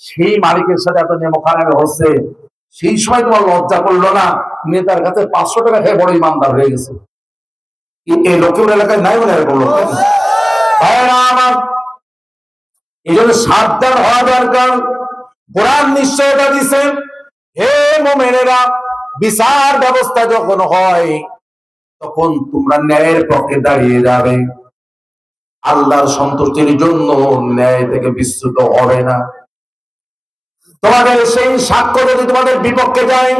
সেই মালিকের সাথে এত নেমখানামে হচ্ছে, সেই সময় তোমার লজ্জা করল না? নেতার কাছে পাঁচশো টাকা খেয়ে বড় ইমানদার হয়ে গেছে। এই- লক্ষ্মীপুর এলাকায় নাই হয় এরকম লোক আমার, এই জন্য সাবধান হওয়া দরকার। কোরআন নিশ্চয়তা দিছে। হে মোমেনেরা, বিচার ব্যবস্থা যখন হয়, তখন তোমরা ন্যায়ের পক্ষে দাঁড়িয়ে যাবে। আল্লাহর সন্তুষ্টির জন্য ন্যায় থেকে বিচ্যুত হবে না। তোমাদের সেই সাক্ষ্য যদি তোমাদের বিপক্ষে যায়,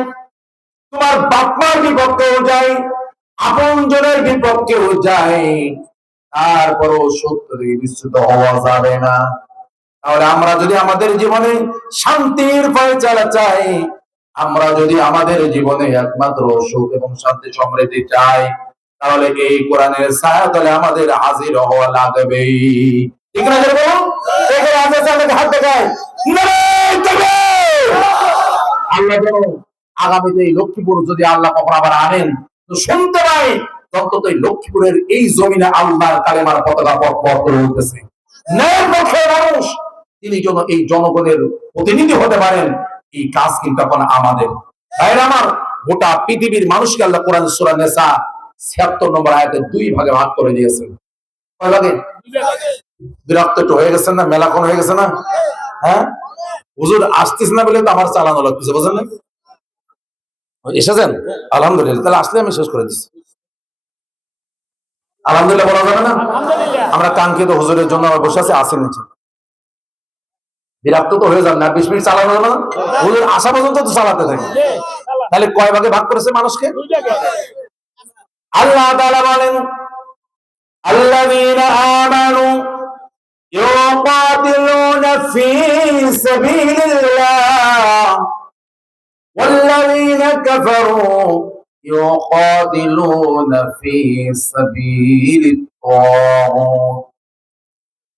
তোমার বাপমার বিপক্ষেও যায় আপন জনের বিপক্ষেও যায়, তারপরও সত্য বিচ্যুত হওয়া যাবে না। তাহলে আমরা যদি আমাদের জীবনে শান্তির ফয়সালা চাই, আমরা যদি আমাদের জীবনে একমাত্র সুখ এবং শান্তি সমৃদ্ধি চাই, তাহলে এই কোরআনের ছায়া আমাদের হাজির হওয়া লাগবে ঠিক না হাত দেখায়! আল্লাহ যেন আগামীতে এই লক্ষ্মীপুর যদি আল্লাহ কখন আবার আনেন তো শুনতে পাই অন্তত এই লক্ষ্মীপুরের এই জমিনে আল্লাহর কালেমার পতাকা পথ করে উঠতেছে মানুষ তিনি যেন এই জনগণের প্রতিনিধি হতে পারেন এই কাজ কিন্তু এখন আমাদের ভাইরা আমার গোটা পৃথিবীর মানুষকে আল্লাহ কোরআন সূরা নেসা 76 নম্বর আয়াতে দুই ভাগে ভাগ করে দিয়েছেন কয় ভাগে বিরক্ত হয়ে গেছেন না মেলাখন হয়ে গেছে না হ্যাঁ হুজুর আসতেছে না বলে তো আমার চালানো লাগতেছে বুঝলেন না এসেছেন? আলহামদুলিল্লাহ। তাহলে আসলে আমি শেষ করে দিচ্ছি। আলহামদুলিল্লাহ বলা যাবে না? আমরা কাঙ্ক্ষিত হুজুরের জন্য আমরা বসে আছি আসেন বিরক্ত তো হয়ে যান না বিশ মিনিট চালানো যাবে না? হুজুর আসা পর্যন্ত তো চালাতে থাকে তাহলে কয় ভাগে ভাগ করেছে মানুষকে? আল্লাহ বলেন আল্লাযীনা আমানু ইউকাতিলুনা ফি সাবিলিল্লাহ والذين كفروا يقاتلون في سبيل الطاغوت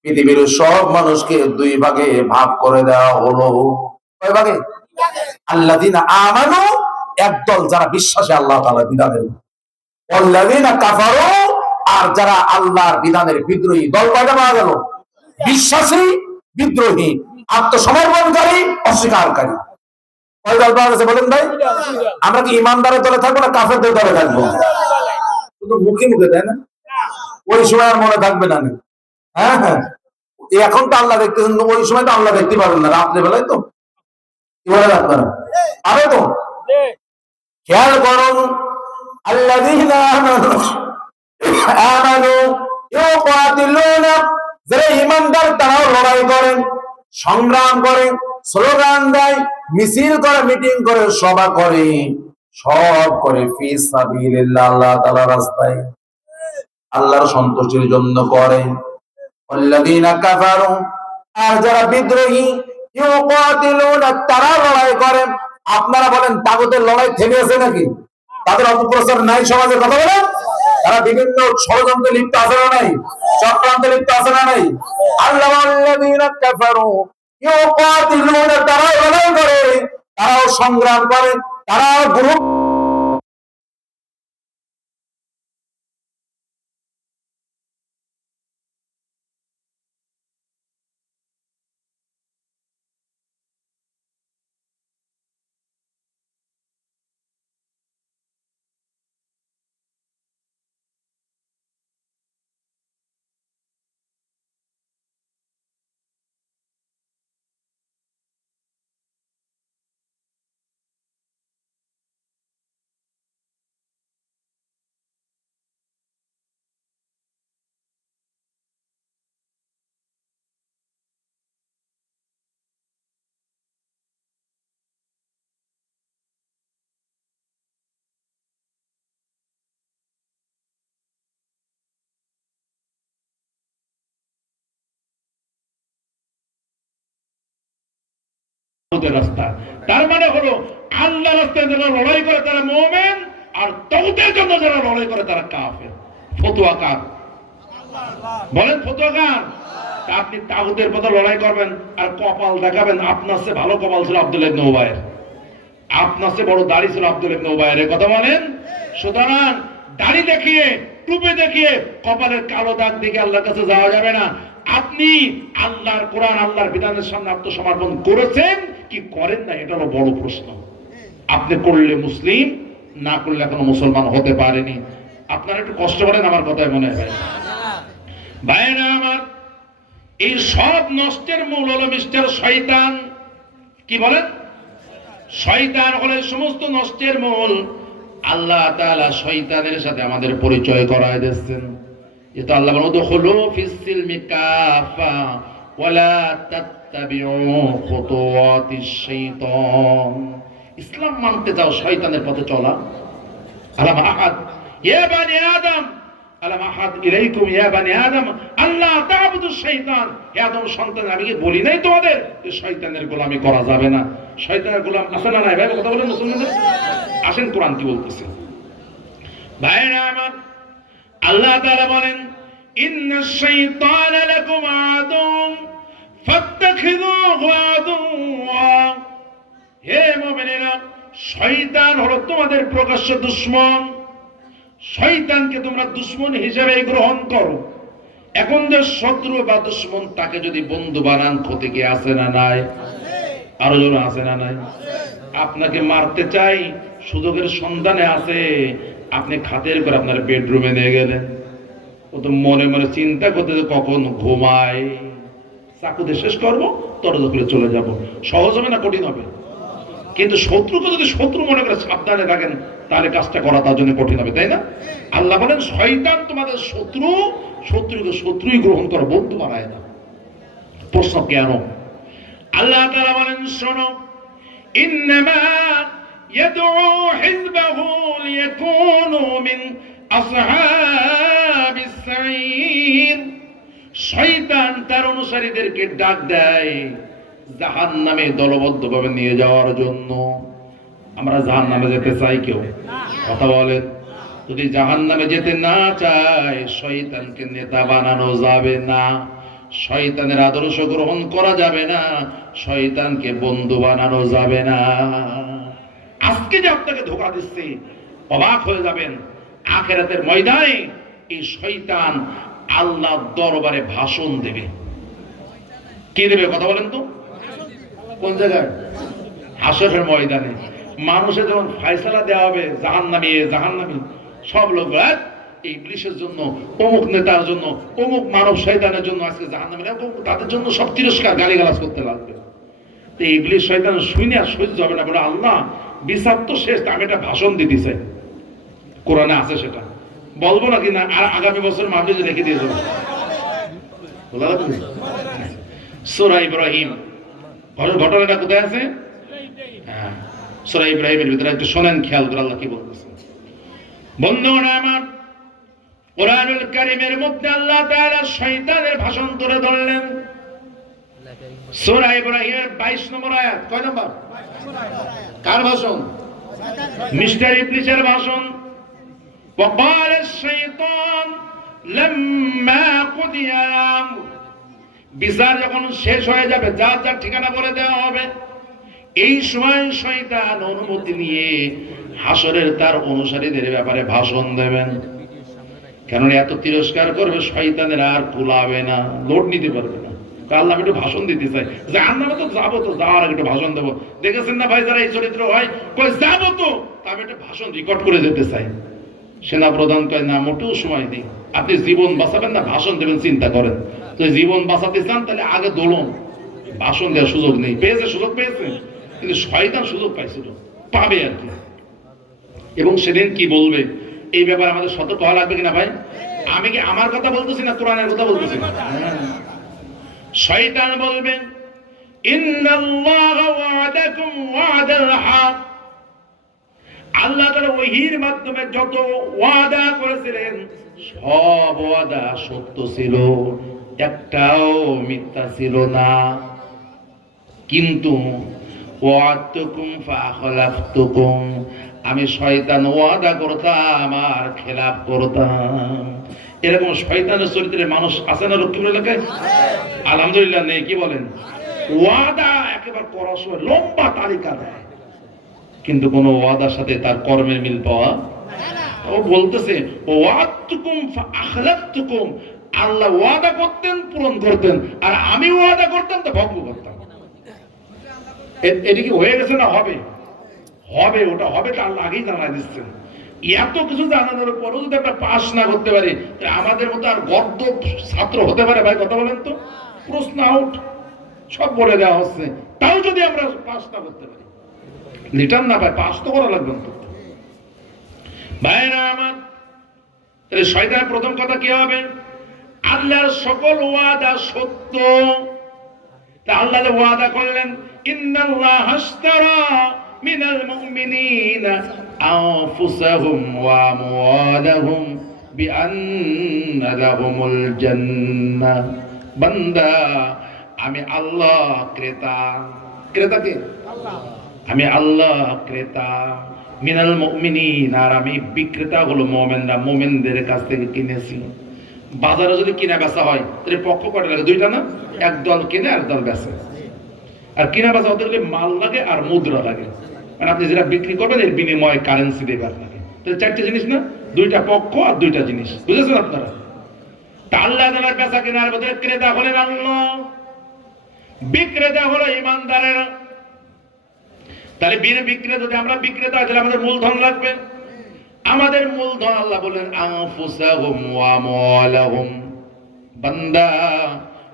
পৃথিবীর সব মানুষকে দুই ভাগে ভাগ করে দেওয়া হলো কয় ভাগে আল্লাযীনা আমানু একদল যারা বিশ্বাসী আল্লাহ তাআলার বিধানের অল্লাযীনা কাফারু আর যারা আল্লাহর বিধানের বিদ্রোহী দল কয়টা পাওয়া গেল বিশ্বাসী, বিদ্রোহী, আত্মসমর্পণকারী অস্বীকারী বলেন ভাই? আমরা কি ইমানদারের দলে থাকব না কাফেরদের দলে থাকব? মুখে মুখে, তাই না? ওই সময় মনে থাকবে না। হ্যাঁ হ্যাঁ। এখন তো আল্লাহ দেখতেছেন ওই সময় তো আল্লাহ দেখতে পারবেন না রাত্রে বেলায় তো। কি বলে রাখবেন আরে তো। খেয়াল করুন ইউকাতিলুনা যারা ঈমানদার তারাও লড়াই করেন সংগ্রাম করে, স্লোগান দেয়, মিছিল করে, মিটিং করে, সভা করে, সব করে আল্লাহ তাআলার রাস্তায় আল্লাহর সন্তুষ্টির জন্য করে। আর যারা বিদ্রোহী তারা লড়াই করে। আপনারা বলেন, তাগতের লড়াই থেমে আছে নাকি? তাদের অপপ্রচার নাই সমাজে কথা বলেন? তারা বিভিন্ন ষড়যন্ত্রে লিপ্ত আছে না নাই? চক্রান্তে লিপ্ত আছে না নাই? আল্লাহ আল্লাযীনা কাফারু ইউকাতিলুনা তারা লড়াই করে, তারাও সংগ্রাম করে, তারাও গ্রুপ রাস্তা। তার মানে হলো আল্লাহ রাস্তায় যারা লড়াই করে তারা মোমেন, আর জন্য যারা লড়াই করে তারা কাফের। ফতুয়া কার? বলেন ফতুয়া কার? আপনি পথে লড়াই করবেন, আর কপাল দেখাবেন। আপনার সে ভালো কপাল ছিল আব্দুল ইবনে উবায়ের। আপনার সে বড় দাড়ি ছিল আব্দুল ইবনে উবায়ের। কথা বলেন? সুতরাং দাড়ি দেখিয়ে, টুপি দেখিয়ে কপালের কালো দাগ দেখে আল্লাহর কাছে যাওয়া যাবে না। আপনি আল্লাহর কোরআন, আল্লাহর বিধানের সামনে আত্মসমর্পণ করেছেন, কি করেন না এটা হলো বড় প্রশ্ন। আপনি করলে মুসলিম, না করলে এখনও মুসলমান হতে পারেনি। আপনারা একটু কষ্ট করেন, আমার কথায় মনে হয়। ভাইরা আমার, এই সব নষ্টের মূল হলো মিস্টার শয়তান। কি বলেন? শয়তান হলে সমস্ত নষ্টের মূল। আল্লাহ তাআলা শয়তানের সাথে আমাদের পরিচয় করায় দিচ্ছেন এ আল্লাহ বলেন হলো ফিসিল মিকাফা ওয়ালা তাত্তাবিউ খুতুওয়াতিশ শাইতান ইসলাম মানতে যাও শয়তানের পথে চলা। আলাম আহাদ, ইয়া বানি আদম, আলাম আহাদ ইলাইকুম, ইয়া বানি আদম আল্লাহ তা'বুদু শাইতান হে আদম সন্তান, আমি কি বলি নাই তোমাদের? যে শয়তানের গোলামি করা যাবে না। শয়তানের গোলাম আছে না ভাই কথা বলেন মুসলমানদের আসেন কোরআন কি বলতেছে। ভাইরা আমার আল্লাহ তাআলা বলেন হলো তোমাদের প্রকাশ্য তোমরা হিসেবে গ্রহণ করো। এখন যে শত্রু বা দুশ্মন তাকে যদি বন্ধু বানান ক্ষতি কি আছে না নাই? আরও জন আছে না নাই? আপনাকে মারতে চাই, সুযোগের সন্ধানে আছে। আপনি খাতের করে আপনার বেডরুমে নিয়ে গেলেন। ও তো মনে মনে চিন্তা করতে যে কখন ঘুমায় চাকুতে শেষ করব তরদ করে চলে যাব। সহজ হবে না, কঠিন হবে? কিন্তু শত্রুকে যদি শত্রু মনে করে সাবধানে থাকেন, তাহলে কাজটা করা তার জন্য কঠিন হবে, তাই না? আল্লাহ বলেন, শয়তান তোমাদের শত্রু, শত্রুকে শত্রুই গ্রহণ করো, বন্ধু বানায় না। প্রশ্ন কেন? আল্লাহ তাআলা বলেন, শোনো, ইন্নামা ইয়াদউ হিজবাহু লিয়াকুনু মিন আসহাবিস সাঈর শয়তান তার অনুসারীদেরকে ডাক দেয় জাহান নামে দলবদ্ধভাবে নিয়ে যাওয়ার জন্য। আমরা জাহান নামে যেতে চাই কেউ? কথা বলেন। যদি জাহান নামে যেতে না চায়, শয়তানকে নেতা বানানো যাবে না। শয়তানের আদর্শ গ্রহণ করা যাবে না। শয়তানকে বন্ধু বানানো যাবে না। আজকে যে আপনাকে ধোকা দিচ্ছে, অবাক হয়ে যাবেন। আখেরাতের ময়দানে এই শয়তান আল্লাহ দরবারে ভাষণ দেবে। কে দেবে কথা বলেন তো? কোন জায়গায়? হাসরের ময়দানে। মানুষের যখন ফায়সালা দেওয়া হবে জাহান নামি জাহান নামি সব লোক এই পুলিশের জন্য, অমুক নেতার জন্য, অমুক মানব শয়তানের জন্য আজকে জাহান নামে তাদের জন্য সব তিরস্কার, গালিগালাজ করতে লাগবে। তো এই পুলিশ শয়তান শুনে আর সহ্য হবে না বলে আল্লাহ বিচার তো শেষ আমি একটা ভাষণ দিতে চাই কোরআনে আছে সেটা। বলব না? কিনা আর আগামী বছর মাহফিজে রেখে দিয়ে বলা সোরা ইব্রাহিম। ঘটনাটা কোথায় আছে? হ্যাঁ সোরা ইব্রাহিমের ভিতরে। একটু শোনেন খেয়াল করে আল্লাহ কি বলতেছে। বন্ধুরা আমার, কোরআনুল কারিমের মধ্যে আল্লাহ তাআলা শয়তানের ভাষণ তুলে ধরলেন। সূরা ইব্রাহিমের 22 নম্বর আয়াত। কয় নম্বর? কার ভাষণ মিস্টার ইবলিসের ভাষণ وقال الشيطان لما قضي الامر বিচার যখন শেষ হয়ে যাবে যার যার ঠিকানা বলে দেওয়া হবে এই সময় শয়তান অনুমতি নিয়ে হাসরের তার অনুসারীদের ব্যাপারে ভাষণ দেবেন কেন এত তিরস্কার করবে শয়তানের আর কুলাবে না লোড নিতে পারবে না আল্লাহ একটু ভাষণ দিতে চাই। জাহান্নামে তো যাব তো, যাওয়ার একটু ভাষণ দেবো। দেখেছেন না ভাই যারা এই চরিত্র হয়? যাব তো। আমি একটা ভাষণ রেকর্ড করে যেতে চাই। সেনা প্রধান না, মোটেও সময় নেই। আপনি জীবন বাঁচাবেন না, ভাষণ দেবেন, চিন্তা করেন। তো জীবন বাঁচাতে চান, তাহলে আগে দোলন। ভাষণ দেওয়ার সুযোগ নেই। পেয়েছে, সুযোগ পেয়েছে। কিন্তু শয়তান সুযোগ পাইছিল। পাবে আর কি। এবং সেদিন কি বলবে? এই ব্যাপারে আমাদের সতর্ক হওয়া লাগবে কিনা ভাই? আমি কি আমার কথা বলতেছি না কোরআনের কথা বলতেছি? শয়তান বলবেন আল্লাহ তাআলা ওহির মাধ্যমে যত ওয়াদা করেছিলেন, সব ওয়াদা সত্য ছিল, একটাও মিথ্যা ছিল না। কিন্তু আমি শয়তান ওয়াদা করতাম আর খেলাফ করতাম। এরকম শয়তানের চরিত্রের মানুষ আছে না লক্ষ্মীপুর এলাকায়? আলহামদুলিল্লাহ নেই কি বলেন? ওয়াদা একেবারে করার সময় লম্বা তালিকা দেয়। কিন্তু কোন ওয়াদার সাথে তার কর্মের মিল পাওয়া ও বলতেছে ওয়াদতুকুম ফাখলাফতুকুম আল্লাহ ওয়াদা করতেন পূরণ করতেন। আর আমি ওয়াদা করতাম তো ভঙ্গ করতাম। এটা কি হয়ে গেছে না হবে? হবে ওটা হবে তা আল্লাহ আগেই জানা দিচ্ছেন। এত কিছু জানানোর পরেও যদি আমরা পাস না করতে পারি আমাদের মতো আর গদ্য ছাত্র হতে পারে ভাই, কথা বলেন তো? প্রশ্ন আউট সব বলে দেওয়া হচ্ছে। তাও যদি আমরা পাস না করতে পারি। লিটার না ভাই পাস তো করা লাগবে না ভাইরা আমার প্রথম কথা কি হবে? আল্লাহর সকল ওয়াদা সত্য। তা আল্লাহ ওয়াদা করলেন, ইন্নাল্লাহ হাসতারা মিনাল মুমিনিনা ওয়া আমওয়ালাহুম বিআন্না লাহুমুল জান্নাহ বান্দা, আমি আল্লাহ ক্রেতা। ক্রেতা কে? আমি আল্লাহ ক্রেতা। মিনাল মুমিনিন, আর আমি বিক্রেতা হলো মোমেনরা, মোমেনদের কাছ থেকে কিনেছি। বাজারে যদি কিনা বেচা হয়, তাহলে পক্ষ কটা লাগে। দুইটা না? এক দল কিনে এক দল বেচে। আর কিনা বেচা হতে গেলে মাল লাগে আর মুদ্রা লাগে। মানে আপনি যেটা বিক্রি করবেন, এর বিনিময়ে কারেন্সি দেবে আপনাকে। তাহলে চারটে জিনিস না? দুইটা পক্ষ আর দুইটা জিনিস। বুঝেছেন আপনারা? তা আল্লাহ বেচা কেনার মধ্যে ক্রেতা হলেন আল্লাহ। বিক্রেতা হলো ইমানদারেরা। তাহলে বীর বিক্রেতা আমরা বিক্রেতা তাহলে আমাদের মূলধন লাগবে? আমাদের মূলধন আল্লাহ বলেন আনফুসাহুম ওয়া আমওয়ালাহুম। বান্দা,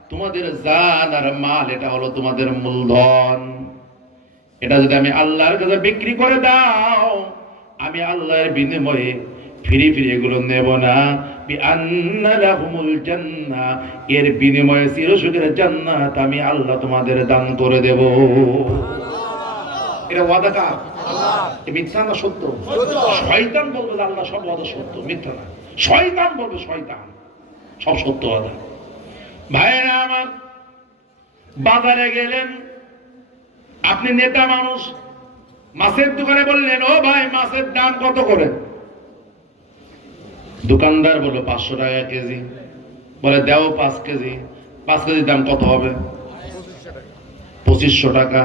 তোমাদের জান আর মাল, এটা হলো তোমাদের মূলধন। এটা যদি আমি আল্লাহর কাছে বিক্রি করে দাও, আমি আল্লাহর বিনিময়ে ফিরে ফিরে এগুলো নেব না। এর বিনিময়ে চিরসুখের জান্নাত আমি আল্লাহ তোমাদের দান করে দেব। এটা ওয়াদা কার? মিথ্যা না সত্য? শয়তান বলবে আল্লাহ সব ওয়াদা সত্য, মিথ্যা না। শয়তান বলবে শয়তান, সব সত্য ওয়াদা। ভাইয়েরা আমার, বাজারে গেলেন আপনি নেতা মানুষ, মাছের দোকানে বললেন, ও ভাই, মাছের দাম কত করে? দোকানদার বলল, পাঁচশো টাকা কেজি। বলে, দেও পাঁচ কেজি। পাঁচ কেজির দাম কত হবে? পঁচিশশো টাকা।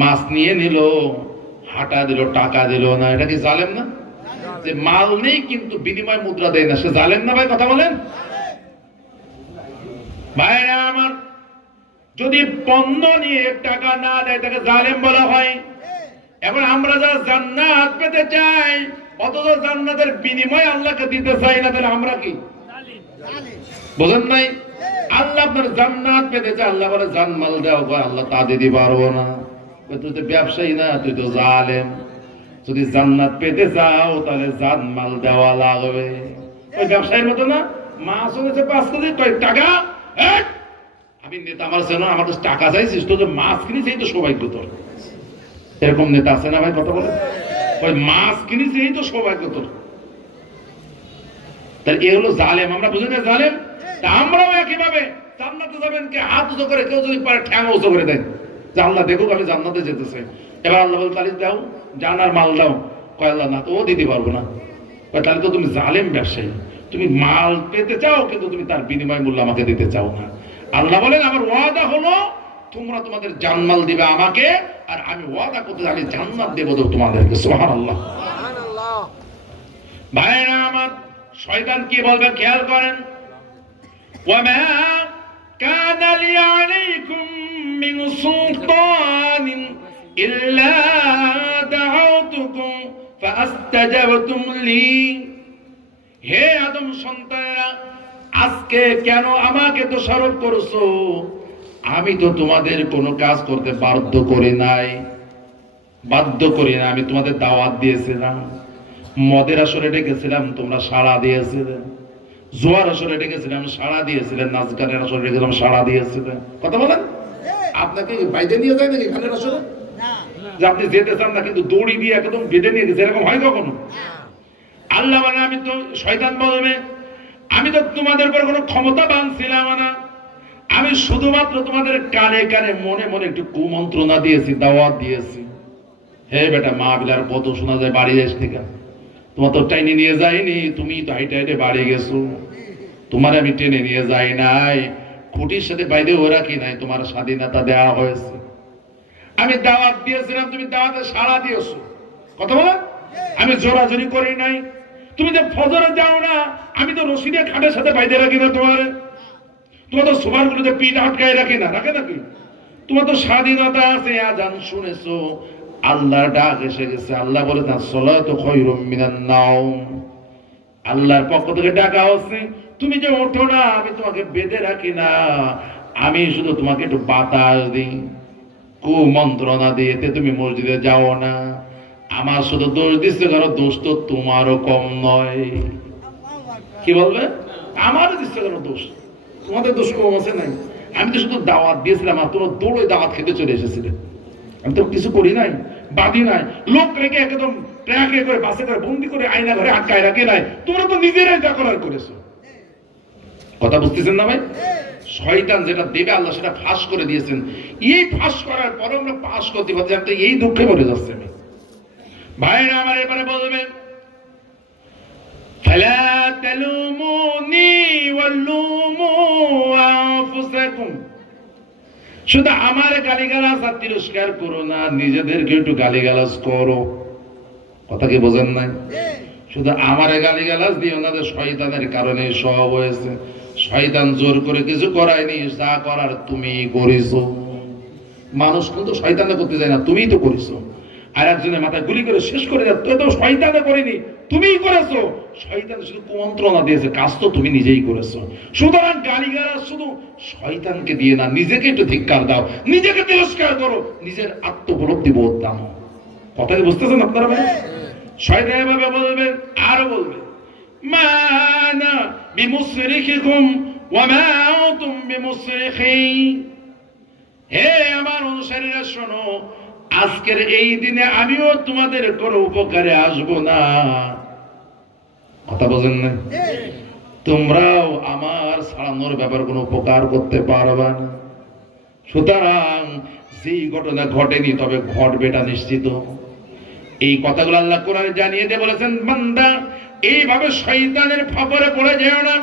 মাছ নিয়ে নিল, হাঁটা দিল, টাকা দিল না। এটা কি জালেম না? যে মাল নেই, কিন্তু বিনিময় মুদ্রা দেয় না। সে জালেম না ভাই, কথা বলেন? আমার যদি পণ্য নিয়ে টাকা না দেয়, তাকে জালেম বলা হয়। এখন আমরা যা জান্নাত পেতে চাই, অথচ জান্নাতের বিনিময় আল্লাহকে দিতে চাই না, তাহলে আমরা কি? বোঝেন নাই? আল্লাহ আপনার জান্নাত পেতে চায়, আল্লাহ বলে জানমাল দেও। কয়, আল্লাহ তা দিতে পারব না। তুই তো ব্যবসায়ী না, তুই তো জালেম। যদি জান্নাত পেতে চাও, তাহলে জানমাল দেওয়া লাগবে। ওই ব্যবসায়ীর মতো না? মাছ হয়েছে পাঁচ কেজি টাকা এই! আমি নেতা আমার আমার টাকা চাইছিস তো যে মাছ তো সৌভাগ্য তোর। এরকম নেতা আছে না ভাই, কথা বলে ওই মাছ এই তো সৌভাগ্য তোর। তাহলে এ হলো জালেম, আমরা বুঝি না জালেম? তা আমরাও একইভাবে জান্নাতে যাবেন, কে হাত উঁচু করে, কেউ যদি পারে ঠ্যাং উঁচু করে আল্লাহ দেখুক, আমি জান্নাতে যেতেছে। এবার আল্লাহ বলে দাও জানার মাল দাও। কয়, আল্লাহ না তো, ও দিতে পারব না। তাহলে তো তুমি জালেম ব্যবসায়ী। তুমি মাল পেতে চাও, কিন্তু তুমি তার বিনিময় মূল্য আমাকে দিতে চাও না। আল্লাহ বলেন আমার ওয়াদা হলো তোমরা তোমাদের জানমাল দিবে আমাকে আর আমি ওয়াদা করতে জানি জান্নাত দেব তো তোমাদেরকে। সোহান আল্লাহ ভাইরা আমার শয়তান কি বলবে খেয়াল করেন? ওয়া মা আলাইকুম মিন সুলতানিন ইল্লা দাআউতুকুম ফাআস্তাজাবতুম লি। হে আদম সন্তানেরা আজকে কেন আমাকে দোষারোপ করছ? আমি তো তোমাদের কোনো কাজ করতে বাধ্য করি নাই। বাধ্য করি না আমি তোমাদের দাওয়াত দিয়েছিলাম। মদের আসরে ডেকেছিলাম তোমরা সাড়া দিয়েছিলে। জোয়ার আসরে ডেকেছিলাম সাড়া দিয়েছিলেন নাচ গানের আসরে ডেকেছিলাম সাড়া দিয়েছিলেন কথা বলেন? আপনাকে বাইরে নিয়ে যায় নাকি গানের আসরে? যে আপনি যেতে চান না কিন্তু দড়ি দিয়ে একদম বেঁধে নিয়ে গেছে এরকম হয় কখনো? আল্লাহ মানে আমি তো শয়তান বলবে আমি তো তোমাদের উপর কোনো ক্ষমতা বানছিলাম না। আমি শুধুমাত্র তোমাদের কানে কানে মনে মনে একটু কুমন্ত্রণা দিয়েছি, দাওয়াত দিয়েছি। হে বেটা মা বিলার কত শোনা যায় বাড়ি যাস থেকে। তোমার তো টাইনে নিয়ে যাইনি, তুমি তো হাইটে হাইটে বাড়ি গেছো। তোমার আমি টেনে নিয়ে যাই নাই। খুঁটির সাথে বাইরে ওরা কি নাই? তোমার স্বাধীনতা দেওয়া হয়েছে। আমি দাওয়াত দিয়েছিলাম, তুমি দাওয়াতে সাড়া দিয়েছ। কথা বলো? আমি জোরাজোরি করি নাই। তুমি যে ফজরে যাও না, আমি তো রশিদের খাটের সাথে বাইরে রাখি না তোমার। তোমার তো সুবার গুলোতে পিঠ আটকায় রাখি না, রাখে নাকি? তোমার তো স্বাধীনতা আছে আজান শুনেছো, আল্লাহর ডাক এসে গেছে। আল্লাহ বলে, না, সলাত খৈরুম মিনান নাও আল্লাহর পক্ষ থেকে ডাকা হচ্ছে, তুমি যে ওঠো না, আমি তোমাকে বেঁধে রাখি না। আমি শুধু তোমাকে একটু বাতাস দিই। কু মন্ত্রণা দিয়ে তুমি মসজিদে যাও না। আমার শুধু দোষ দিচ্ছে কারও দোষ তো তোমারও কম নয়। কি বলবে? আমারও দিচ্ছে কারও দোষ। তোমাদের দোষ কম আছে নাই। আমি তো শুধু দাওয়াত দিয়েছিলাম আর তোমরা দৌড়ে দাওয়াত খেতে চলে এসেছিলে। আমি তো কিছু করি নাই বাদি নাই। লোক রেখে একদম ট্র্যাকে করে, বাসে করে, বন্দি করে আয়না ঘরে আটকায় রাখে নাই। তোমরা তো নিজেরাই যা করার করেছ। কথা বুঝতেছেন না ভাই? শয়তান যেটা দেবে, আল্লাহ সেটা ফাঁস করে দিয়েছেন। এই ফাঁস করার পরে আমরা পাস করতে পারছি এই দুঃখে মরে যাচ্ছে আমি। ভাইরা আমার এবারে বলবেন فلا تلوموني ولوموا أنفسكم শুধু আমার গালিগালাজ আর তিরস্কার করো না নিজেদেরকে একটু গালিগালাজ করো কথা কি বোঝেন নাই শুধু আমারে গালিগালাজ দিও না যে শয়তানের কারণে সব হয়েছে শয়তান জোর করে কিছু করায়নি যা করার তুমি করেছো মানুষ কিন্তু শয়তানে করতে যায় না তুমিই তো করেছো আর একজনের মাথায় গুলি করে শেষ করে দেয়। তো শয়তানে করেনি। তুমিই করেছ। শয়তান শুধু কুমন্ত্রণা দিয়েছে। কাজ তো তুমি নিজেই করেছ। সুতরাং গালিগালাজ শুধু শয়তানকে দিয়ে না, নিজেকে একটু ধিক্কার দাও। নিজেকে তিরস্কার করো। নিজের আত্মপলব্ধি বোধ দাও কথা বুঝতেছেন আপনারা ভাই? শয়তান এভাবে বলবেন আরও বলবেন মানা বিমুসরিখিকুম ওয়া মা আনতুম বিমুসরিখি হে আমার অনুসারীরা, শোনো আজকের এই দিনে আমিও তোমাদের কোনো উপকারে আসব না। কথা বোঝেন না তোমরাও আমার ছাড়ানোর ব্যাপার কোনো উপকার করতে পারবে না। সুতরাং সেই ঘটনা ঘটেনি, তবে ঘটবেটা নিশ্চিত। এই কথাগুলো আল্লাহ কোরআনে জানিয়ে দিয়ে বলেছেন, বান্দা, এইভাবে শয়তানের ফাপরে পড়ে যেও না।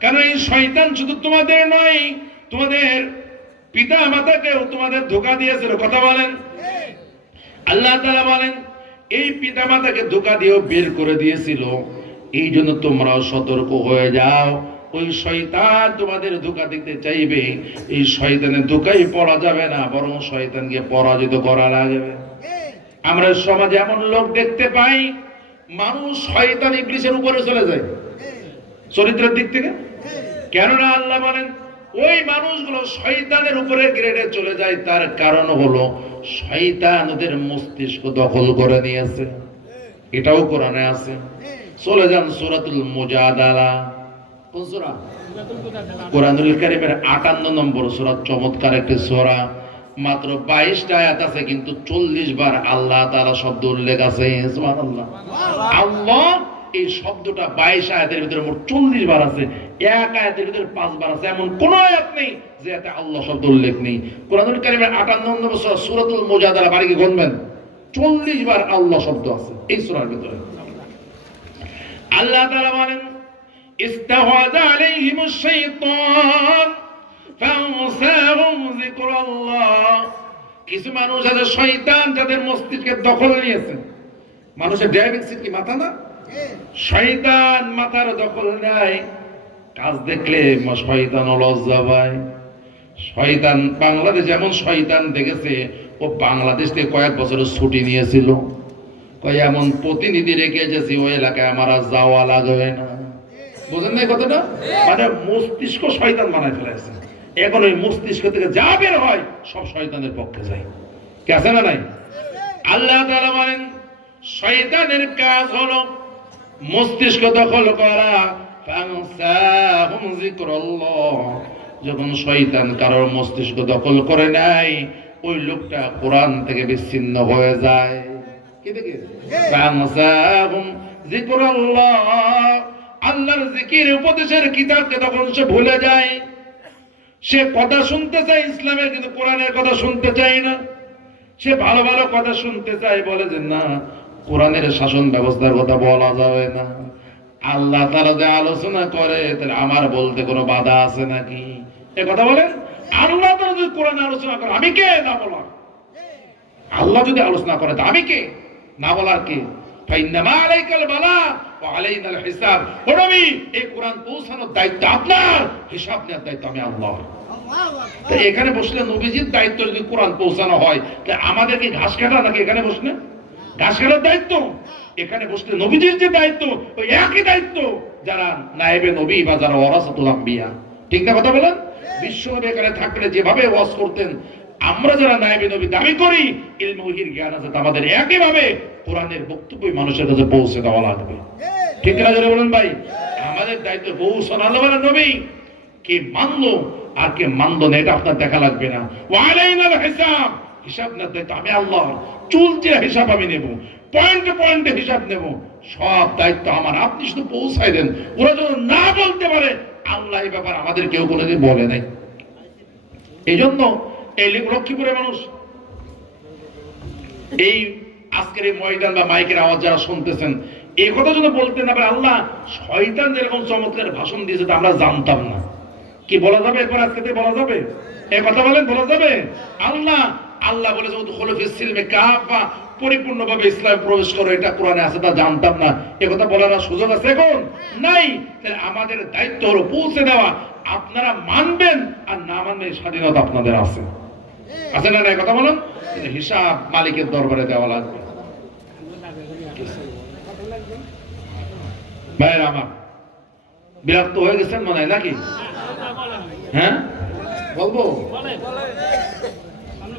কারণ এই শয়তান শুধু তোমাদের নয়, তোমাদের পিতা মাতাকেও তোমাদের ধোকা দিয়েছিল। কথা বলেন। আল্লাহ তাআলা বলেন এই পিতা মাতাকে ধোকা দিয়েও বের করে দিয়েছিল। এই জন্য তোমরাও সতর্ক হয়ে যাও। ওই শয়তান তোমাদের ধোকা দিতে চাইবে। এই শয়তানের ধোকাই পড়া যাবে না বরং শয়তানকে পরাজিত করা লাগবে। আমরা সমাজে এমন লোক দেখতে পাই মানুষ শয়তান ইংলিশের উপরে চলে যায়। চরিত্রের দিক থেকে। কেননা আল্লাহ বলেন ওই মানুষগুলো শয়তানের উপরে গ্রেডে চলে যায় তার কারণ হলো শয়তান ওদের মস্তিষ্ক দখল করে নিয়েছে। এটাও কোরআনে আছে। চলে যান সূরাতুল মুজাদালা। কোন সূরা? কোরআনুল কারীমের 58 নম্বর সূরা চমৎকার একটি সূরা। মাত্র 22টা আয়াত আছে কিন্তু 40 বার আল্লাহ তাআলা শব্দ উল্লেখ আছে। সুবহানাল্লাহ। আল্লাহ এই শব্দটা 22 আয়াতের ভিতরে মোট 40 বার আছে। এক আয়াতের ভিতরে পাঁচবার আছে এমন কোনো আয়াত নেই যে এতে আল্লাহ শব্দ উল্লেখ নেই। কোরআনুল কারিমের আটান্ন নম্বর সুরা সুরাতুল মুজাদারা বাড়িকে গুনবেন চল্লিশ বার আল্লাহ শব্দ আছে এই সুরার ভিতরে। আল্লাহ তালা বলেন ইস্তাহওয়াযা আলাইহিমুশ শাইতান ফাউসাহুম যিকরাল্লাহ। কিছু মানুষ আছে শয়তান যাদের মস্তিষ্কের দখল নিয়েছে। মানুষের ড্রাইভিং সিট কি মাথা না? হ্যাঁ। শয়তান মাথার দখল নেয় কাজ দেখলে শয়তান লজ্জা পায় শয়তান বাংলাদেশ যেমন শয়তান দেখেছে ও বাংলাদেশ থেকে কয়েক বছরের ছুটি নিয়েছিল। কয় এমন প্রতিনিধি রেখে এসেছি ওই এলাকায় আমার আর যাওয়া লাগবে না। বুঝেন নাই কথাটা? মানে মস্তিষ্ক শয়তান বানায় ফেলেছে। এখন ওই মস্তিষ্ক থেকে যা বের হয় সব শয়তানের পক্ষে যায়। কে আছে না নাই? আল্লাহ তাআলা বলেন শয়তানের কাজ হলো মস্তিষ্ক দখল করা যখন শয়তান কারোর মস্তিষ্ক দখল করে নেয় ওই লোকটা কোরআন থেকে বিচ্ছিন্ন হয়ে যায়। কি দেখে? আল্লাহর জিকির উপদেশের কিতাবকে তখন সে ভুলে যায়। সে কথা শুনতে চায় ইসলামের কিন্তু কোরআনের কথা শুনতে চায় না। সে ভালো ভালো কথা শুনতে চায় বলে যে না কোরআনের শাসন ব্যবস্থার কথা বলা যাবে না। আল্লাহ তারা যে আলোচনা করে, তাহলে আমার বলতে কোনো বাধা আছে নাকি? এ কথা বলেন। আল্লাহ তারা যদি কোরআন আলোচনা করে, আমি কে? না বলার আল্লাহ যদি আলোচনা করে, তা আমি কে? না বলার কে? এখানে বসলে দায়িত্ব যদি পৌঁছানো হয় আমাদের কি ঘাস কাটা নাকি এখানে বসলে? ঘাস দায়িত্ব, এখানে বসলে নবীজির যে দায়িত্ব, ওই একই দায়িত্ব। যারা নায়েবে নবী বা যারা ওরাসাতুল আম্বিয়া। ঠিক না কথা বলেন? বিশ্বনবী এখানে থাকলে যেভাবে ওয়াজ করতেন, আমরা যারা নায়েবে নবী দাবি করি ইলমহির জ্ঞান আছে আমাদের একইভাবে কোরআনের বক্তব্য মানুষের কাছে পৌঁছে দেওয়া লাগবে। ঠিক না যারা বলেন ভাই? আমাদের দায়িত্ব আল্লাহ বলেন নবী। কে মানলো আর কে মানলো না, এটা আপনার দেখা লাগবে না। ওয়ালাইনাল হিসাব। হিসাব না, দায়িত্ব আমি আল্লাহ হিসাব আমি নেব পয়েন্টে হিসাব নেব। সব দায়িত্ব আমার। আপনি শুধু পৌঁছাই দেন। ওরা না বলতে পারে, আল্লাহ এই ব্যাপার আমাদের কেউ কোনোদিন বলে নাই। এই জন্য এই মানুষ, এই আজকের এই ময়দান বা মাইকের আওয়াজ যারা শুনতেছেন, এই কথা যদি আল্লাহ শয়তান যেরকম চমৎকার ভাষণ দিয়েছে তা আমরা জানতাম না। কি বলা যাবে? এরপর আজকে বলা যাবে? এ কথা বলেন, বলা যাবে? আল্লাহ আল্লাহ বলেছে খোলফিস সিলমে কাফা পরিপূর্ণভাবে ইসলাম প্রবেশ করো, এটা কোরআনে আছে, তা জানতাম না। এ কথা বলার সুযোগ আছে এখন? নাই। তাহলে আমাদের দায়িত্ব হলো পৌঁছে দেওয়া। আপনারা মানবেন আর না মানবেন স্বাধীনতা আপনাদের আছে। আছে না না কথা বলুন? হিসাব মালিকের দরবারে দেওয়া লাগবে। ভাইয়ের আমার, বিরক্ত হয়ে গেছেন মনে হয় নাকি? হ্যাঁ? বলব?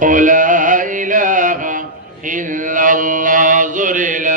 Hola.